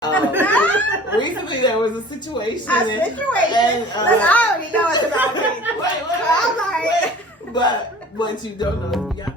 Recently there was a situation. And, Look, I already know it's about me. Wait. But what you don't know, yeah.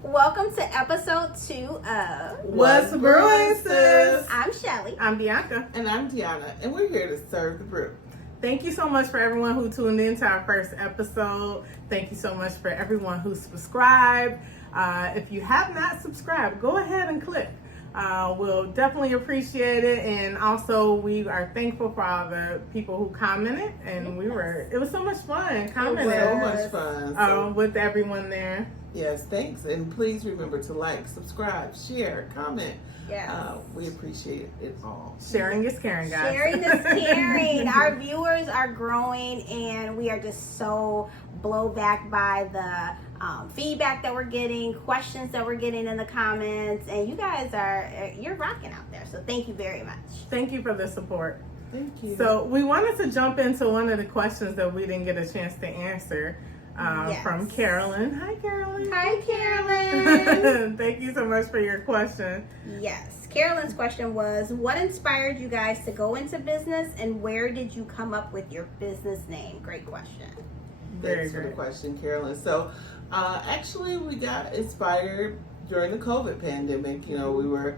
Welcome to episode 2 of What's Brewing, sis? I'm Shelly. I'm Bianca. And I'm Deonna, and we're here to serve the brew. Thank you so much for everyone who tuned in to our first episode. Thank you so much for everyone who subscribed. If you have not subscribed, go ahead and click. We'll definitely appreciate it. And also, we are thankful for all the people who commented. And it was so much fun commenting. So much fun. With everyone there. Yes, thanks. And please remember to like, subscribe, share, comment. Yes. We appreciate it all. Sharing is caring, guys. Sharing is caring. Our viewers are growing, and we are just so blown back by the feedback that we're getting, questions that we're getting in the comments, and you guys you're rocking out there. So thank you very much. Thank you for the support. Thank you. So we wanted to jump into one of the questions that we didn't get a chance to answer. Yes. From Carolyn. Hi, Carolyn. Hi, Carolyn. Thank you so much for your question. Yes. Carolyn's question was, what inspired you guys to go into business, and where did you come up with your business name? Great question. Thanks for the question, Carolyn. So, actually, we got inspired during the COVID pandemic. You know, we were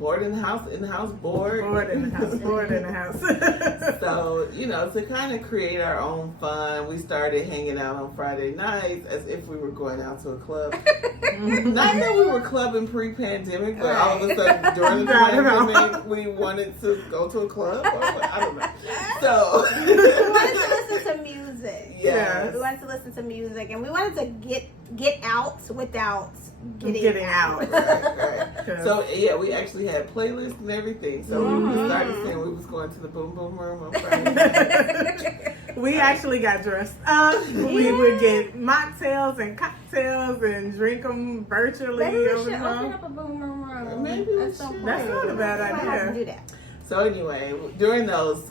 bored in the house, bored. Bored in the house. So, you know, to kind of create our own fun, we started hanging out on Friday nights as if we were going out to a club. Not that we were clubbing pre-pandemic, but all of a sudden during the pandemic, we wanted to go to a club. I don't know. So we wanted to listen to music. Yes. We wanted to listen to music, and we wanted to get out without getting out. Right. So yeah, we actually had playlists and everything. So we started saying we was going to the Boom Boom Room on Friday. We actually got dressed up. We would get mocktails and cocktails and drink them virtually. Maybe we over should the phone. open up a Boom Boom Room. Maybe we That's should. That's not a bad I have to idea. do that. So anyway, during those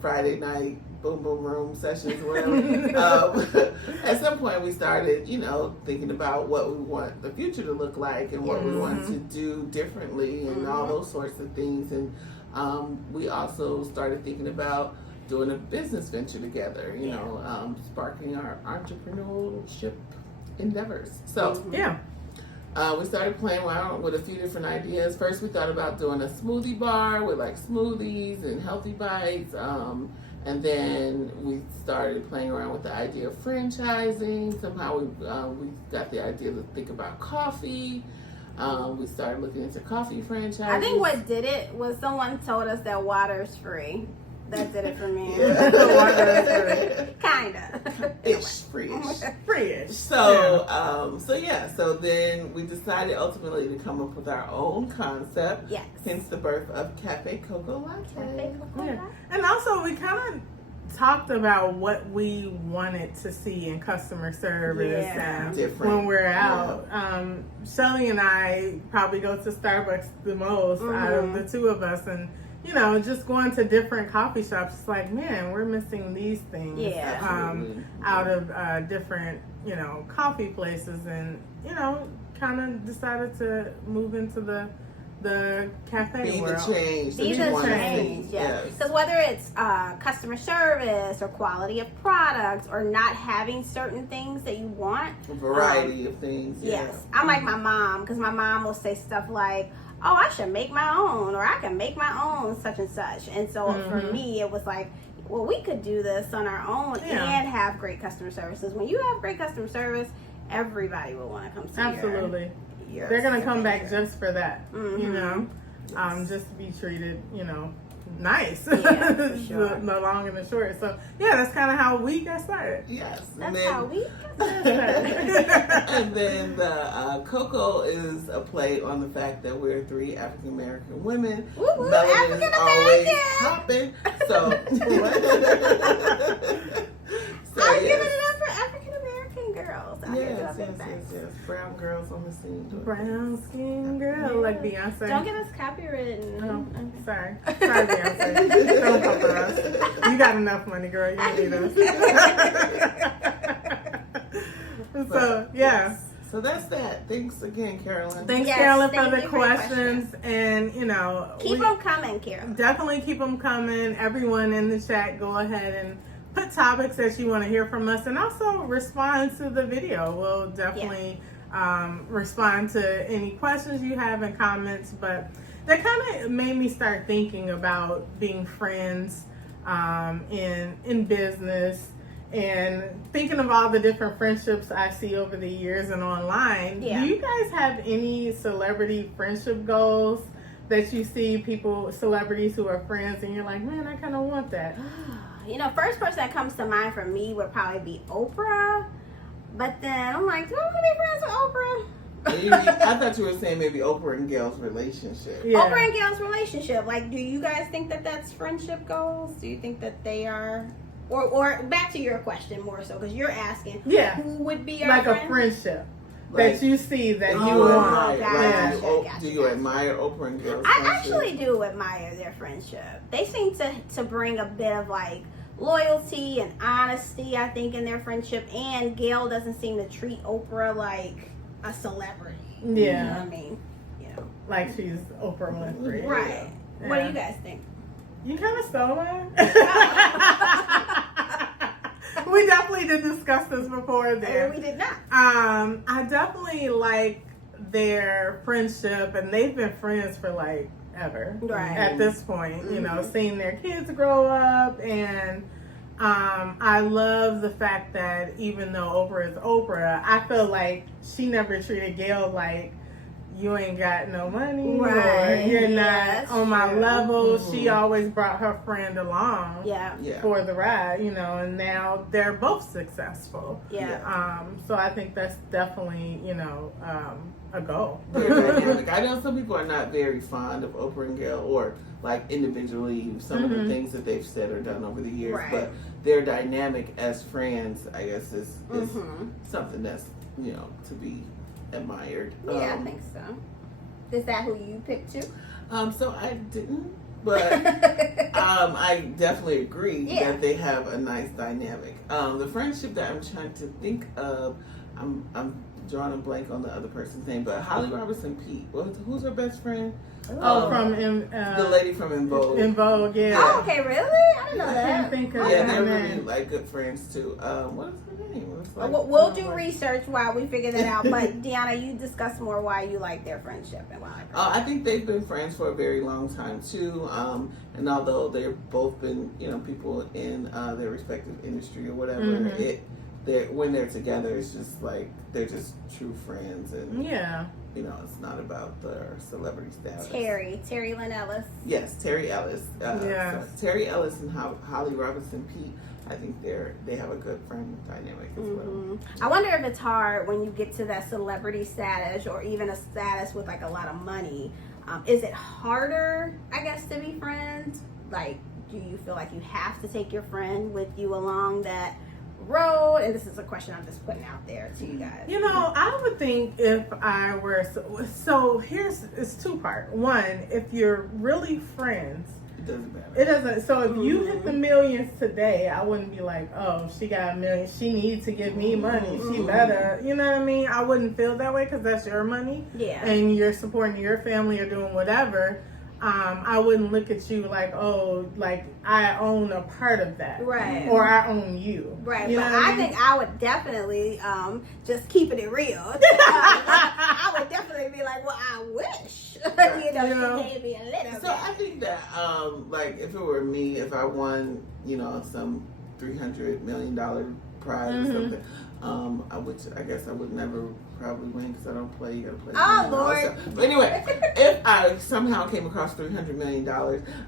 Friday night Boom Boom Room sessions, whatever, at some point we started, you know, thinking about what we want the future to look like and what we want to do differently and all those sorts of things. And we also started thinking about doing a business venture together, you know, sparking our entrepreneurship endeavors. So we started playing around with a few different ideas. First, we thought about doing a smoothie bar with like smoothies and healthy bites. And then we started playing around with the idea of franchising. Somehow we got the idea to think about coffee. We started looking into coffee franchises. I think what did it was someone told us that water's free. That did it for me. Kinda. Free-ish. So then we decided ultimately to come up with our own concept. Yes. Hence the birth of Cafe Coco Latte. Cafe Coco Latte. And also we kind of talked about what we wanted to see in customer service when we're out. Shelly and I probably go to Starbucks the most out of the two of us, and you know, just going to different coffee shops, it's like, man, we're missing these things out of different, you know, coffee places, and you know, kind of decided to move into the cafe world. Be the change. Yes. Because whether it's customer service or quality of products or not having certain things that you want, a variety of things. Yes, I'm like my mom, because my mom will say stuff like, oh, I should make my own, or I can make my own such and such. And so for me, it was like, well, we could do this on our own and have great customer services. When you have great customer service, everybody will want to come see Absolutely. They're going to come back just for that, you know, just to be treated, you know, nice. Yeah, for sure. The long and the short. So yeah, that's kind of how we got started. Yes. That's how we got started. And then the Coco is a play on the fact that we're 3 African American women. Woo-woo, Melanin is always African-American. popping. So, I'm giving it up for African American girls. yes. Brown girls on the scene. Brown skin girl, like Beyonce. Don't get us copywritten. Oh, sorry, Beyonce. Don't fuck with us. You got enough money, girl. You don't need us. So yeah. Yes. So that's that. Thanks again, Carolyn. Thanks, Yes, Carolyn, thank for the you for your questions. And Keep them coming, Carolyn. Definitely keep them coming. Everyone in the chat, go ahead and put topics that you want to hear from us, and also respond to the video. We'll definitely respond to any questions you have and comments. But that kind of made me start thinking about being friends in business, and thinking of all the different friendships I see over the years and online. Yeah. Do you guys have any celebrity friendship goals that you see celebrities who are friends, and you're like, man, I kind of want that? You know, first person that comes to mind for me would probably be Oprah. But then I'm like, do I want to be friends with Oprah? I thought you were saying maybe Oprah and Gail's relationship. Yeah. Oprah and Gail's relationship. Like, do you guys think that that's friendship goals? Do you think that they are... Or back to your question more so, because you're asking who would be our like friend? A friendship Like, that you see that you admire, want. gotcha. Do you admire Oprah and Gail's I friendship? actually do admire their friendship. They seem to bring a bit of like loyalty and honesty, I think, in their friendship. And Gail doesn't seem to treat Oprah like a celebrity. Yeah. You know what I mean? You know. Like she's Oprah Winfrey. Right. Yeah. What do you guys think? You kind of stole mine. We definitely did discuss this before there. We did not. I definitely like their friendship, and they've been friends for like ever. Right. At this point, you know, seeing their kids grow up, and I love the fact that even though Oprah is Oprah, I feel like she never treated Gail like, you ain't got no money, Right. or you're Yeah, not on my true. level. She always brought her friend along Yeah. for the ride, you know, and now they're both successful. Yeah. So I think that's definitely, you know, a goal. They're dynamic. I know some people are not very fond of Oprah and Gail, or like individually some of the things that they've said or done over the years, Right. but their dynamic as friends, I guess, is Mhm. something that's, you know, to be admired. Yeah, I think so. Is that who you picked too? So I didn't, but I definitely agree that they have a nice dynamic. The friendship that I'm trying to think of, I'm drawing a blank on the other person's name, but Holly Robertson Pete. Who's her best friend? From the lady from In Vogue. In Vogue, yeah. Oh, okay, really? I didn't know I that. can't think of Yeah, her they're name. really like good friends too. What is her name? It's like, We'll do research while we figure that out. But Deonna, you discuss more why you like their friendship and why. I think they've been friends for a very long time too. And although they've both been, you know, people in their respective industry or whatever, when they're together, it's just like they're just true friends, and you know, it's not about their celebrity status. Terry Lynn Ellis. Yes, Terry Ellis. Yes. So Terry Ellis and Holly Robinson Pete. I think they have a good friend dynamic as well. I wonder if it's hard when you get to that celebrity status, or even a status with like a lot of money. Is it harder, I guess, to be friends? Like, do you feel like you have to take your friend with you along that road? And this is a question I'm just putting out there to you guys. You know, I would think if I were so it's two part. One, if you're really friends, It doesn't matter. it doesn't. So if you hit the millions today, I wouldn't be like, oh, she got a million, she needs to give me money, she better, you know what I mean? I wouldn't feel that way, because that's your money, and you're supporting your family or doing whatever. I wouldn't look at you like, oh, like I own a part of that, Right? Or I own you, Right? You But know what I think I would definitely just keeping it real. I would definitely be like, well, I wish you know, she gave me a little bit. So I think that, like, if it were me, if I won, you know, some $300 million prize or something, I guess I would never probably win, because I don't play. You gotta play. Oh, Lord. But anyway, if I somehow came across $300 million,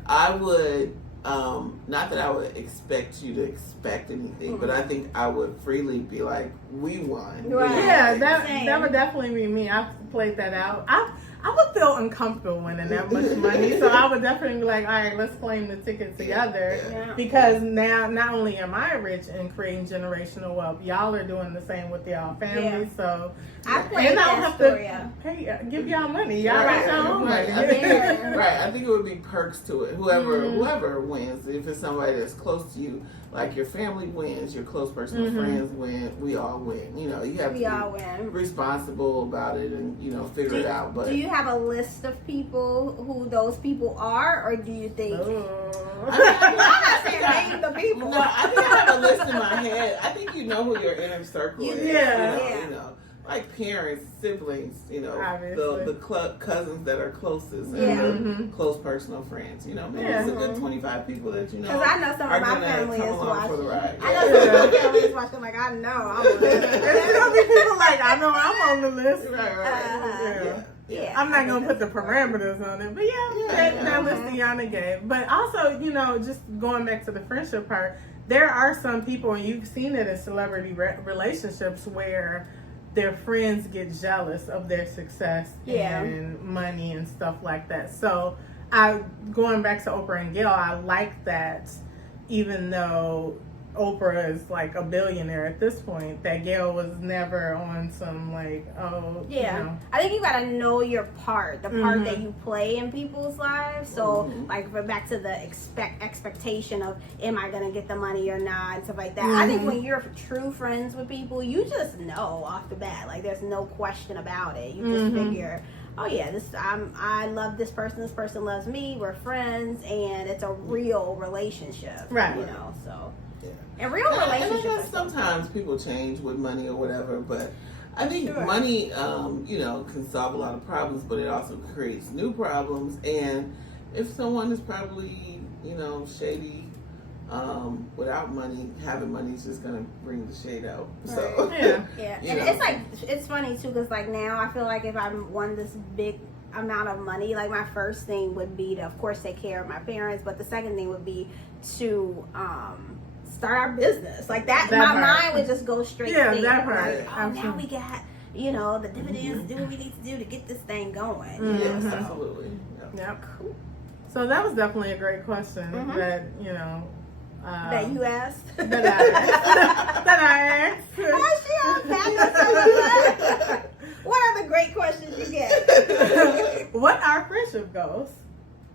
I would, not that I would expect you to expect anything, but I think I would freely be like, we won. Right. Yeah, that would definitely be me. I've played that out. I would feel uncomfortable winning that much money, so I would definitely be like, all right, let's claim the ticket together. Yeah. Because now, not only am I rich and creating generational wealth, y'all are doing the same with y'all families. So I played and I don't that have story. to give y'all money. Y'all got your own money. I think it would be perks to it. Whoever wins, if it's somebody that's close to you, like your family wins, your close personal friends win, we all win. You know, you have to be responsible about it and, you know, figure it out. But do you have a list of people who those people are, or do you think? I'm not saying name the people. No, I think I have a list in my head. I think you know who your inner circle is. Yeah. You know, like parents, siblings, you know, obviously. the cousins that are closest, and the close personal friends. You know, maybe it's a good 25 people that you know. Because I know some of my family is watching. I know some of my family is watching. Like, I know I'm on the list. There's gonna be people like, I know I'm on the list. Right. Yeah. I'm not gonna put the parameters on it, but that list Deonna gave. But also, you know, just going back to the friendship part, there are some people, and you've seen it in celebrity relationships, where their friends get jealous of their success and money and stuff like that. So, going back to Oprah and Gail, I like that, even though Oprah is like a billionaire at this point, that Gail was never on some like, you know. I think you gotta know your part, the part that you play in people's lives. So like back to the expectation of, am I gonna get the money or not, and stuff like that. I think when you're true friends with people, you just know off the bat, like there's no question about it. You just figure, oh yeah, I love this person loves me, we're friends, and it's a real relationship, right? You know, so. Yeah. And real relationships. And I guess sometimes people change with money or whatever, but I think money, you know, can solve a lot of problems, but it also creates new problems. And if someone is probably, you know, shady, without money, having money is just gonna bring the shade out. So yeah. And it's like, it's funny too, because like now I feel like if I won this big amount of money, like my first thing would be to, of course, take care of my parents, but the second thing would be to start our business. Like that my mind would just go straight there. That part. Like, oh, now we got, you know, the dividends, do what we need to do to get this thing going. Yes, absolutely. Yep. Cool. So that was definitely a great question that, you know, that you asked. That I asked. What are the great questions you get? What are friendship goals?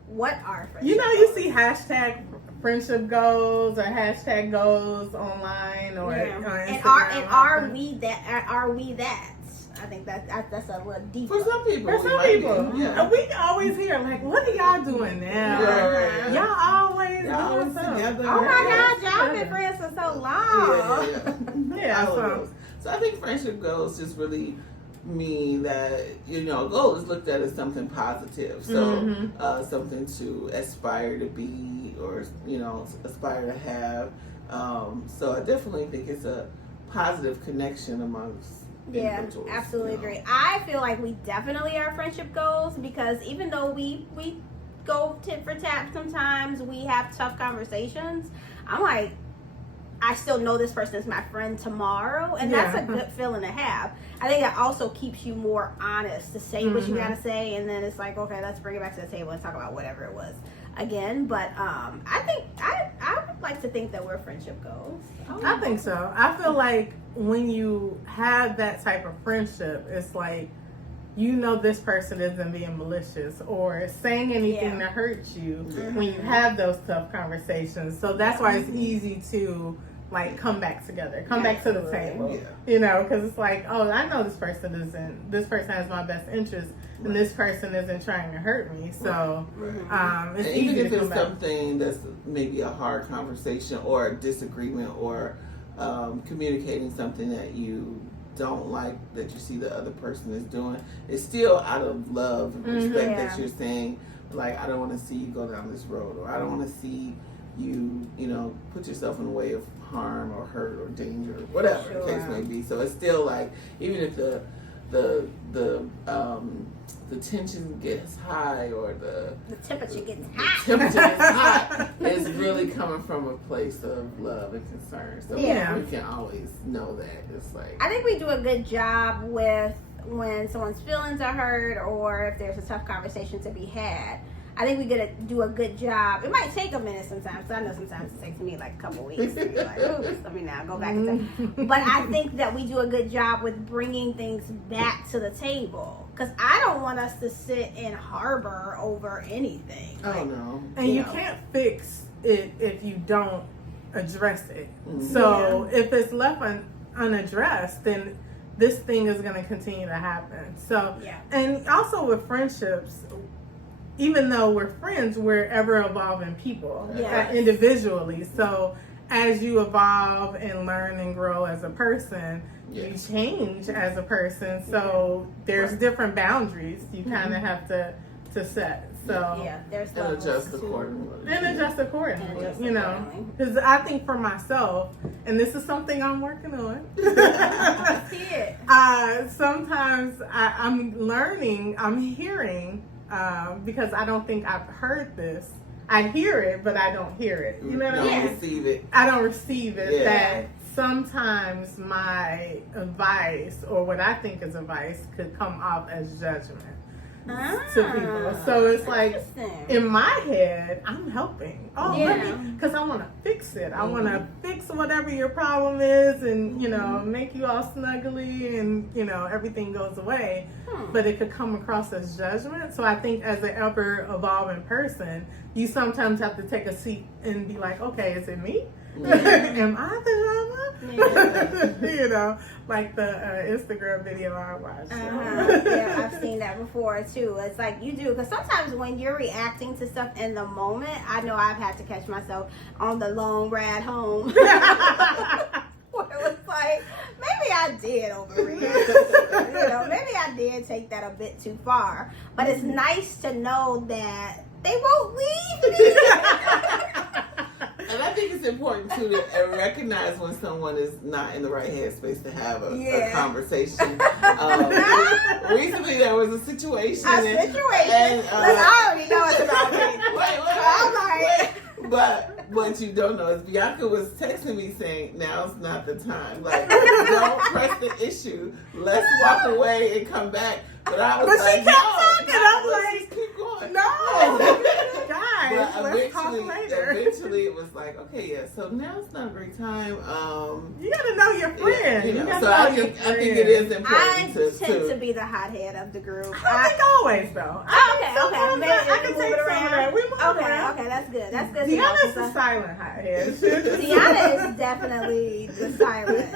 What are friendship You know, goals? you see hashtag friendship goals or hashtag goals online or on Instagram. And are we that? Are we that? I think that's a little deep. For some people. We always hear like, "What are y'all doing now? Y'all always doing together. Oh my God, y'all been friends for so long." So I think friendship goals just really mean that, you know, a goal is looked at as something positive. So something to aspire to be, or, you know, aspire to have. So I definitely think it's a positive connection amongst individuals. Yeah, absolutely agree. I feel like we definitely are friendship goals, because even though we go tit for tat sometimes, we have tough conversations. I'm like, I still know this person is my friend tomorrow, and that's a good feeling to have. I think that also keeps you more honest to say what you gotta say, and then it's like, okay, let's bring it back to the table and talk about whatever it was again. But I think I would like to think that we're friendship goals. I think so. I feel like when you have that type of friendship, it's like, you know, this person isn't being malicious or saying anything to hurt you when you have those tough conversations. So that's why it's easy to like come back together, back to the table, you know, because it's like, oh, I know this person has my best interest, and this person isn't trying to hurt me. So it's and easy even if to come it's back. something that's maybe a hard conversation or a disagreement, or communicating something that you don't like, that you see the other person is doing, it's still out of love and respect that you're saying, like, I don't want to see you go down this road, or I don't want to see you, you know, put yourself in the way of harm or hurt or danger, or whatever the case may be. So it's still like, even if the the tension gets high or the temperature gets hot is really coming from a place of love and concern. So we can always know that. It's like, I think we do a good job with when someone's feelings are hurt or if there's a tough conversation to be had. I think we do a good job. It might take a minute sometimes. So I know sometimes it takes me like a couple weeks to be like, oops, let me now go back and say. But I think that we do a good job with bringing things back to the table. Because I don't want us to sit and harbor over anything. Oh, no. And you can't fix it if you don't address it. So if it's left unaddressed, then this thing is going to continue to happen. So, and also with friendships, even though we're friends, we're ever evolving people individually. So as you evolve and learn and grow as a person, you change as a person. So there's different boundaries you kind of have to set. So there's and adjust accordingly. You know, because I think for myself, and this is something I'm working on. Sometimes I'm learning, I'm hearing. Because I don't think I've heard this. I hear it, but I don't hear it. You know what I mean? Receive it. I don't receive it. Yeah. That sometimes my advice or what I think is advice could come off as judgment to people. So it's like in my head, I'm helping. Because I want to fix it. I want to fix whatever your problem is, and make you all snuggly, and everything goes away. But it could come across as judgment. So I think as an ever evolving person, you sometimes have to take a seat and be like, okay, is it me? Am I the drama? Like the Instagram video I watched. Yeah, I've seen that before too. It's like you do, because sometimes when you're reacting to stuff in the moment, I know I've had to catch myself on the long ride home. Where it was like, maybe I did overreact. Maybe I did take that a bit too far. But it's nice to know that they won't leave me. And I think it's important too to recognize when someone is not in the right headspace to have a conversation. Recently there was a situation. And, I already know it's about me. But what you don't know is Bianca was texting me saying, now's not the time. Like, don't press the issue. Let's walk away and come back. But I was like, she kept talking. I'm like, keep going. No. Guys, let's talk later. Eventually it was like, okay, so now's not a great time. You gotta know your friend. I think it is important I tend to be the hothead of the group. I think always though. Okay. Maybe I can move it around. We move around. Okay, that's good. Deonna's the silent hothead. Deonna is definitely the silent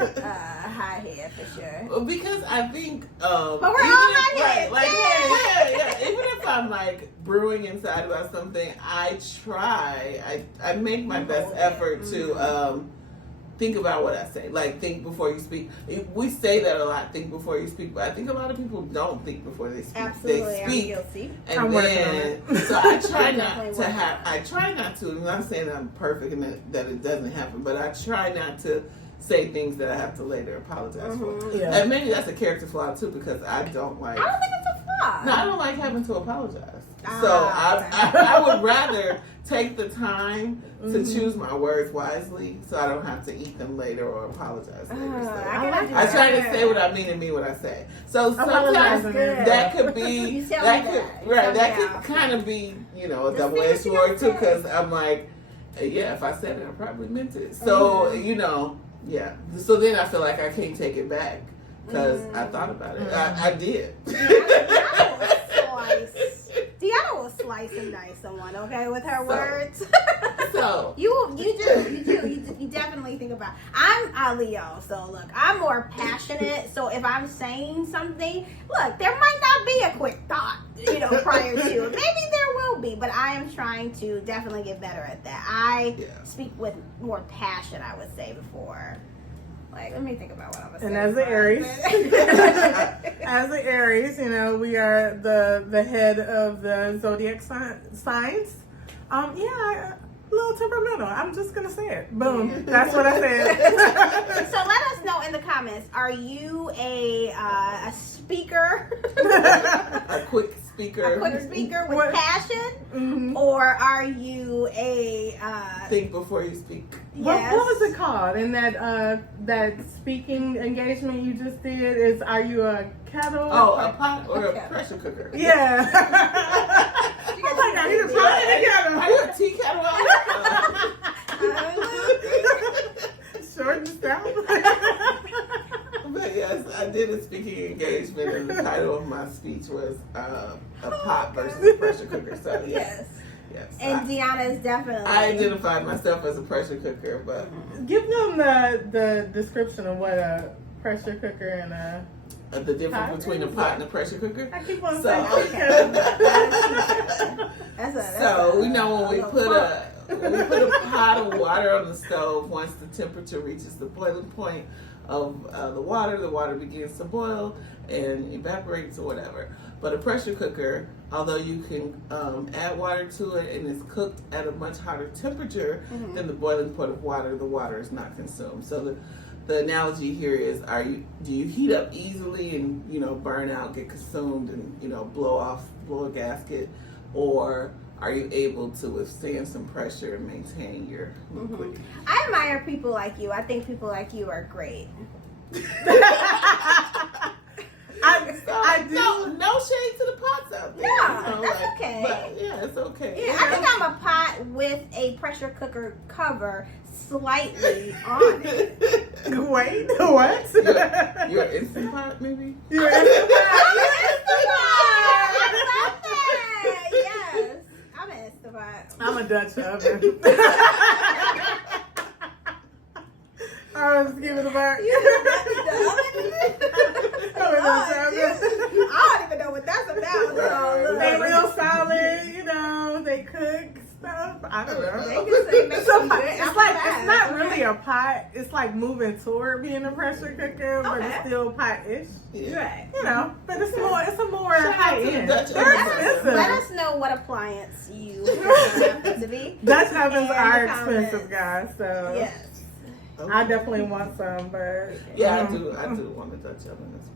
hothead for sure. Well, because I think, but we're all hotheads. Even if I'm like brewing inside about something, I make my best effort to think about what I say. Like, think before you speak. We say that a lot, think before you speak, but I think a lot of people don't think before they speak. Absolutely, they speak, I'm guilty. And then, so I try not to, I'm not saying that I'm perfect and that it doesn't happen, but I try not to say things that I have to later apologize for. Yeah. And maybe that's a character flaw too, because I don't think it's a flaw. No, I don't like having to apologize. So I would rather take the time to choose my words wisely, so I don't have to eat them later or apologize later. So I try to say what I mean and mean what I say. So sometimes that could be that could kind of be a double-edged sword too, because I'm like, if I said it, I probably meant it. So So then I feel like I can't take it back because I thought about it. I did. Deonna will slice and dice someone, okay, with her words. So you definitely think about. I'm a Leo, so look, I'm more passionate. So if I'm saying something, look, there might not be a quick thought, prior to it. Maybe there will be, but I am trying to definitely get better at that. I speak with more passion, I would say, before. Like, let me think about what I'm going to say. And as an Aries, we are the head of the zodiac signs. A little temperamental. I'm just going to say it. Boom. That's what I said. So let us know in the comments, are you a speaker. A quick speaker. A quick speaker with passion? Mm-hmm. Or are you a... think before you speak. Yes. What was it called? In that speaking engagement you just did, are you a kettle? Oh, a pot or a pressure cooker? Yeah. Are you a pot and a kettle? Are you a tea kettle? Short and stout. But yes, I did a speaking engagement, and the title of my speech was a pot versus a pressure cooker. So yes. And Deonna is definitely. I identified myself as a pressure cooker, but give them the description of what a pressure cooker and a. The difference between a pot and a pressure cooker. I keep on saying. So we know when we put a pot of water on the stove, once the temperature reaches the boiling point of the water begins to boil and evaporates or whatever. But a pressure cooker, although you can add water to it and it's cooked at a much hotter temperature than the boiling point of water, the water is not consumed. So the analogy here is: do you heat up easily and burn out, get consumed, and blow a gasket, or are you able to withstand some pressure and maintain your liquid? I admire people like you. I think people like you are great. I do. No shade to the pots out there. Yeah, that's okay. But yeah, it's okay. Yeah, I think I'm a pot with a pressure cooker cover slightly on it. Wait, what? You're an Instant Pot, maybe? You're an Instant Pot. I love that. Yes, I'm an Instant Pot. I'm a Dutch oven. I was giving it back. You I don't even know what that's about. They real solid, they cook stuff. I don't know. They can say make some good It's not really a pot. It's like moving toward being a pressure cooker, but it's still pot-ish. Right. But it's a more high end. Let us know what appliance you happen to be. Dutch ovens are expensive, guys. So yes. Okay. I definitely want some, but yeah, I do want a Dutch oven as well.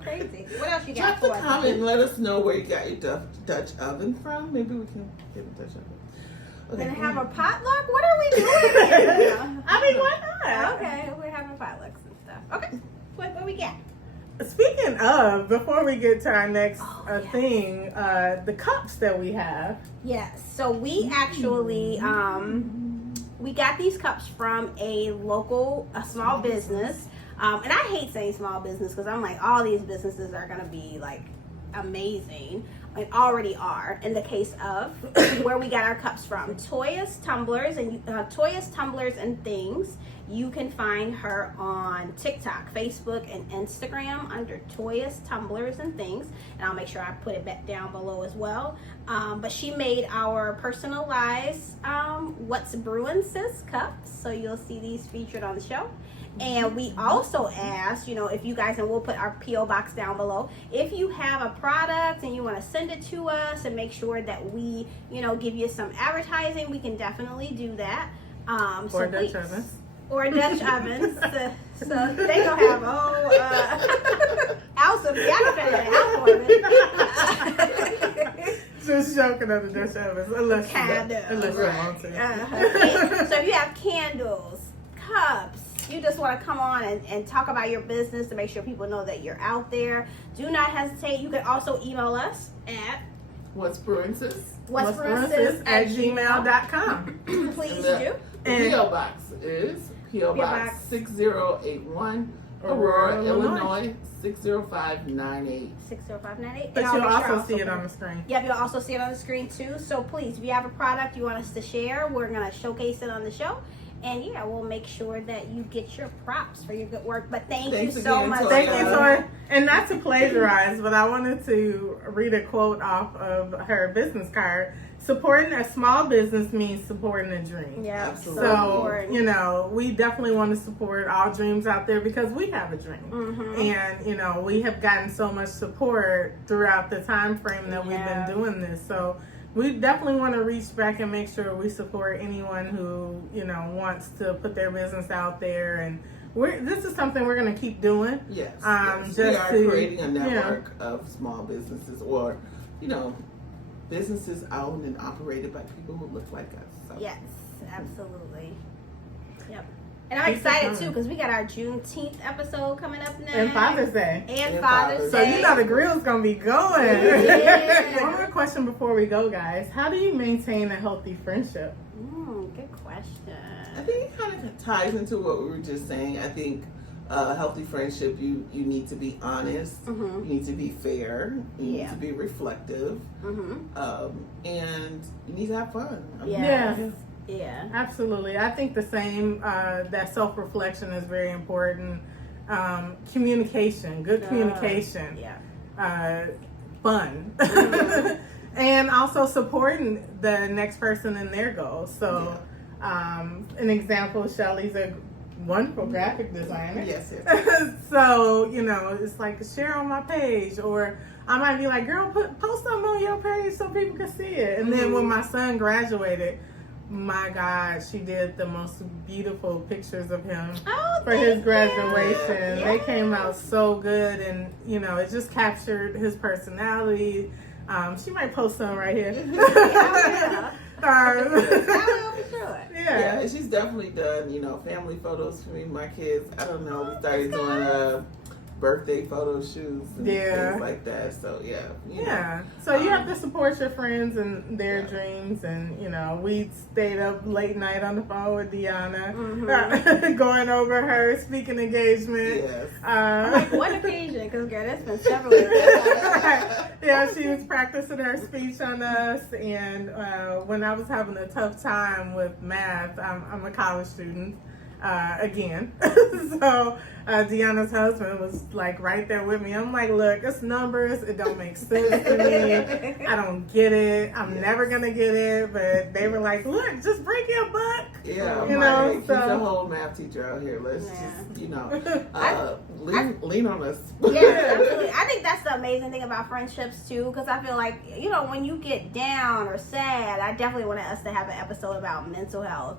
Crazy. What else you got? Drop the comment and let us know where you got your Dutch oven from. Maybe we can get a Dutch oven. Okay. Gonna have a potluck? What are we doing here? I mean, why not? Okay, we're having potlucks and stuff. Okay, what we got? Speaking of, before we get to our next thing, the cups that we have. Yes. So we actually we got these cups from a small business. And I hate saying small business because I'm like, all these businesses are gonna be like amazing. And already are in the case of where we got our cups from. Toya's Tumblers and Things. You can find her on TikTok, Facebook, and Instagram under Toya's Tumblers and Things. And I'll make sure I put it back down below as well. But she made our personalized What's Brewin' Sis cups. So you'll see these featured on the show. And we also asked, if you guys, and we'll put our P.O. box down below, if you have a product and you want to send it to us and make sure that we, give you some advertising, we can definitely do that. Or Dutch ovens. Or Dutch ovens. So they gonna have a whole house of Just joking on the Dutch ovens, unless you want to. So if you have candles, cups, you just want to come on and talk about your business to make sure people know that you're out there, do not hesitate. You can also email us at what'sbrewin'sis@gmail.com. Please do. The P.O. Box is P.O. Box 6081, Aurora, Illinois 60598. 60598. But you'll also see it on the screen. Yep, you'll also see it on the screen too. So please, if you have a product you want us to share, we're going to showcase it on the show. And yeah, we'll make sure that you get your props for your good work. But thanks you so much. Thank you, Toya. And not to plagiarize, but I wanted to read a quote off of her business card. Supporting a small business means supporting a dream. Yeah, absolutely. So, we definitely want to support all dreams out there because we have a dream. Mm-hmm. And, we have gotten so much support throughout the time frame that we've been doing this. So we definitely want to reach back and make sure we support anyone who, wants to put their business out there. And this is something we're going to keep doing. Yes. Just we are creating a network of small businesses, or businesses owned and operated by people who look like us. So. Yes, absolutely. Yep. And I'm excited too because we got our Juneteenth episode coming up next. And Father's Day. And Father's Day. So the grill's gonna be going. Yeah. One more question before we go, guys. How do you maintain a healthy friendship? Good question. I think it kind of ties into what we were just saying. I think a healthy friendship, you need to be honest. You need to be fair. You need to be reflective. And you need to have fun. Yeah, absolutely. I think the same. That self-reflection is very important. Communication, good communication. Fun, and also supporting the next person in their goals. So, an example: Shelly's a wonderful graphic designer. Yes. So it's like share on my page, or I might be like, "Girl, post something on your page so people can see it." And then when my son graduated, my God, she did the most beautiful pictures of him for his graduation. They came out so good, and it just captured his personality. She might post some right here. Yeah, she's definitely done family photos for me and my kids. I don't know, we started doing birthday photo shoots and things like that. So so you have to support your friends and their dreams. And we stayed up late night on the phone with Deonna, going over her speaking engagement. I'm like, what occasion? Because girl, that's been several years. She was practicing her speech on us. And when I was having a tough time with math, I'm a college student. Again. So Deonna's husband was like right there with me. I'm like, look, it's numbers. It don't make sense to me. I don't get it. I'm never gonna get it. But they were like, look, just break your buck. Yeah, he's a whole math teacher out here. Let's just lean on us. Yeah, absolutely. I think that's the amazing thing about friendships too, because I feel like when you get down or sad, I definitely wanted us to have an episode about mental health.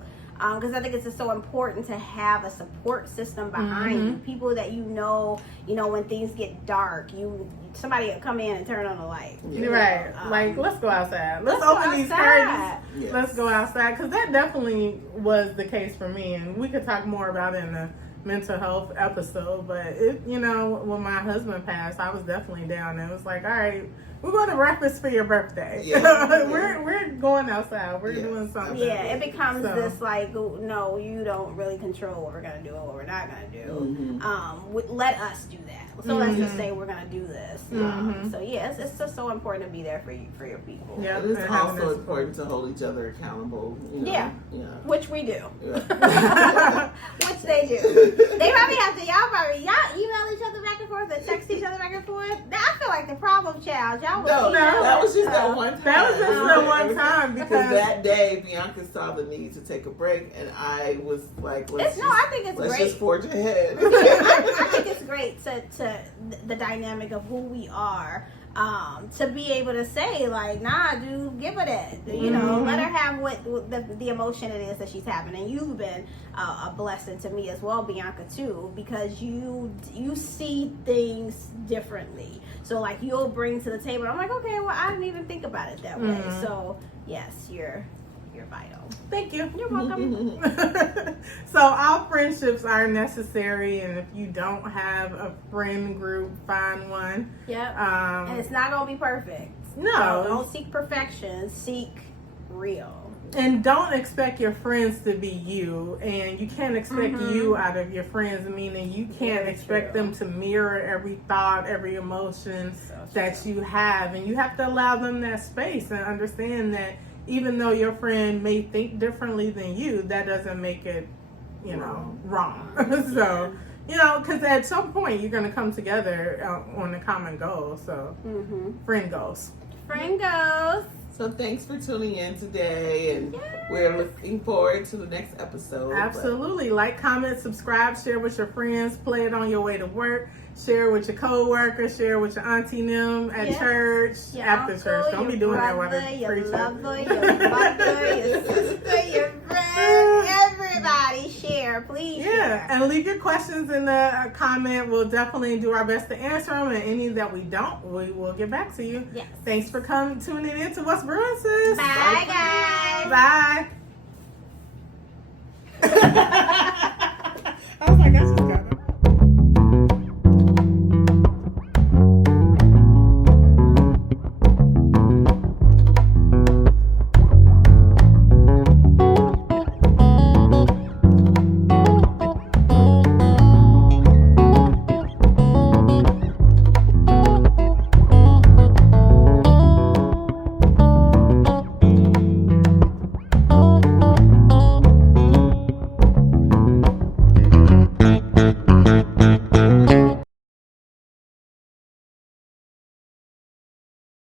Because I think it's just so important to have a support system behind you, people that when things get dark, somebody will come in and turn on the light. Like, let's go outside. Let's open these curtains. Yes. Let's go outside, because that definitely was the case for me, and we could talk more about it in the mental health episode. But when my husband passed, I was definitely down, and it was like, all right, we're going to breakfast for your birthday. We're going outside. We're doing something. Yeah, it becomes this like, no, you don't really control what we're going to do or what we're not going to do. Let us do that. So let's just say we're going to do this. So it's just so important to be there for your people. Yeah, it's also important to hold each other accountable. Which we do. Which they do. They probably have to. Y'all email each other back and forth and text each other back and forth. I feel like the problem child. Y'all was that was just that one time. That was just the one time, because that day Bianca saw the need to take a break, and I was like, I think it's let's great. just forge ahead. I think it's great to the dynamic of who we are. To be able to say like, nah, dude, give her that. Let her have what the emotion it is that she's having. And you've been a blessing to me as well, Bianca, too, because you see things differently. So like you'll bring to the table. I'm like, okay, well, I didn't even think about it that way. So yes, you're vital. Thank you. You're welcome. So all friendships are necessary, and if you don't have a friend group, find one. Yep. And it's not gonna be perfect. No. So don't seek perfection. Seek real. And don't expect your friends to be you, and you can't expect you out of your friends, meaning you can't expect them to mirror every thought, every emotion that you have, and you have to allow them that space and understand that even though your friend may think differently than you, that doesn't make it, wrong. So, because at some point you're going to come together on a common goal. So, friend goals. Friend goals. So thanks for tuning in today, and we're looking forward to the next episode. Absolutely. Like, comment, subscribe, share with your friends, play it on your way to work, share with your co-workers, share with your auntie them at church, after church. Don't be doing that while they're preaching. Your lover, your mother, your sister, your friend, everybody. everybody share, please. Yeah, and leave your questions in the comment. We'll definitely do our best to answer them, and any that we don't, we will get back to you. Yes. Thanks for tuning in to What's Brewing, sis. Bye, guys. Bye. I was like,